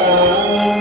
Oh.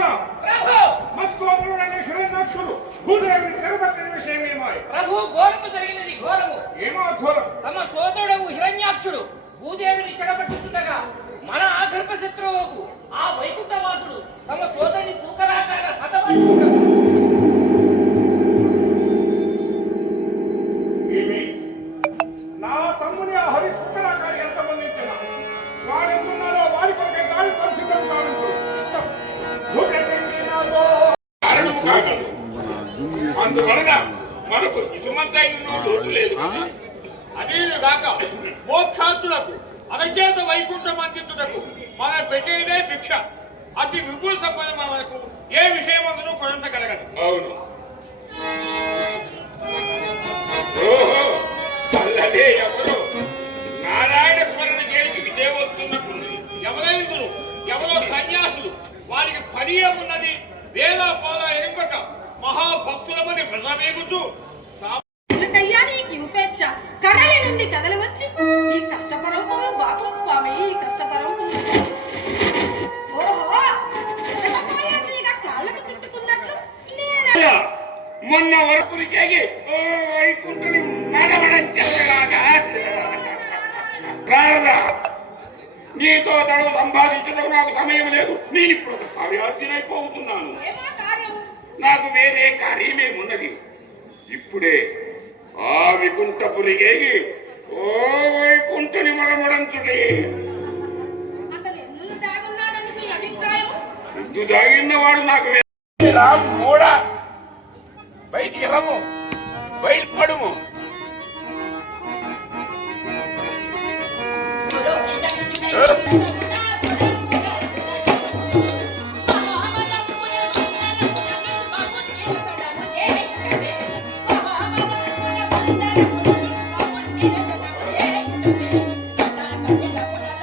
కరాలా మత్స్వాముడైన హిరణ్యాక్షుడు భూదేవిని చెరపట్టిన విషయమేమో ప్రభు ఘోరము జరిగినది ఘోరము. ఏమో ఘోరం. తమ సోదరుడు హిరణ్యాక్షుడు భూదేవిని చెడబట్టుతుండగా మన అందువలన మనకు ఇసుమంతైన లోటు లేదు. అదే కాక మోక్షాంతులకు అరచేత వైకుంఠం అందించుటకు మన పెట్టేదే భిక్ష. అతి విపుల సంపద మనకు ఏ విషయమందును కొనంతగలగదు అవును. ప్రసవేగుచు కయ్యా నీకు ఉపేక్ష. కడలి నుండి కదలి వచ్చి ఈ కష్టపరంపము బాపు స్వామి ఈ కష్టపరంపము మొన్న వరకు కేగి ఓ వైకుంఠుని మగవడం చెల్లలాగా రారదా నీతో తను సంభాషించడం నాకు సమయం లేదు. నేను ఇప్పుడు ఒక కార్యార్థినైపోతున్నాను నాకు వేరే కార్యమేమున్నది ఇప్పుడే ఆ వికుంఠపురిగేగి ఓ వైకుంఠుని మగముడంచుటే అతను ఎందుకు దాగున్నాడని మీ అభిప్రాయం? ఇందు దాగిన్నవాడు నాకు మూడా. బయటికి రమ్ము. బయలుపడుము. పదివతమైన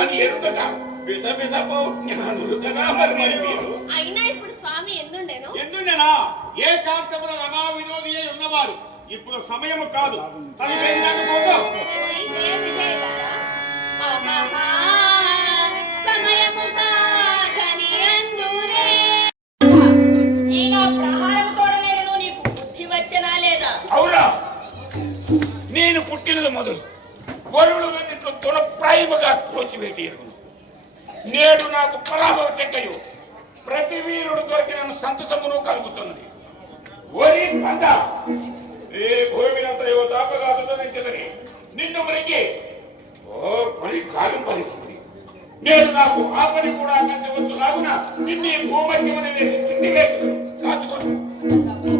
అని ఎరుగక పిస పిసపో జ్ఞానులు కదా మరి మరి మీరు అయినా ఇప్పుడు స్వామి ఎందుండేను? ఎందునేనా ఏ కాంతముల రమా వినోది అయి ఉన్నవారు. ఇప్పుడు సమయము కాదు. తను వేదినాక పోతో వెన్నిట్లో తుణప్రాయముగా ఎరుగును నేడు నాకు పరాభవ శంకయు ప్రతి వీరుడు దొరికిన సంతసమును కలుగుతున్నది. వరి పంద ఏ భూమినంతయో తాపగా అభినందించదని నిన్ను మరిగి ఓ కొని కాలం పరిస్థితి నేను నాకు ఆ పని కూడా కలిసి వచ్చు లాగున నిన్ను ఈ భూమధ్యమని వేసి చిండి వేసుకుని కాచుకోను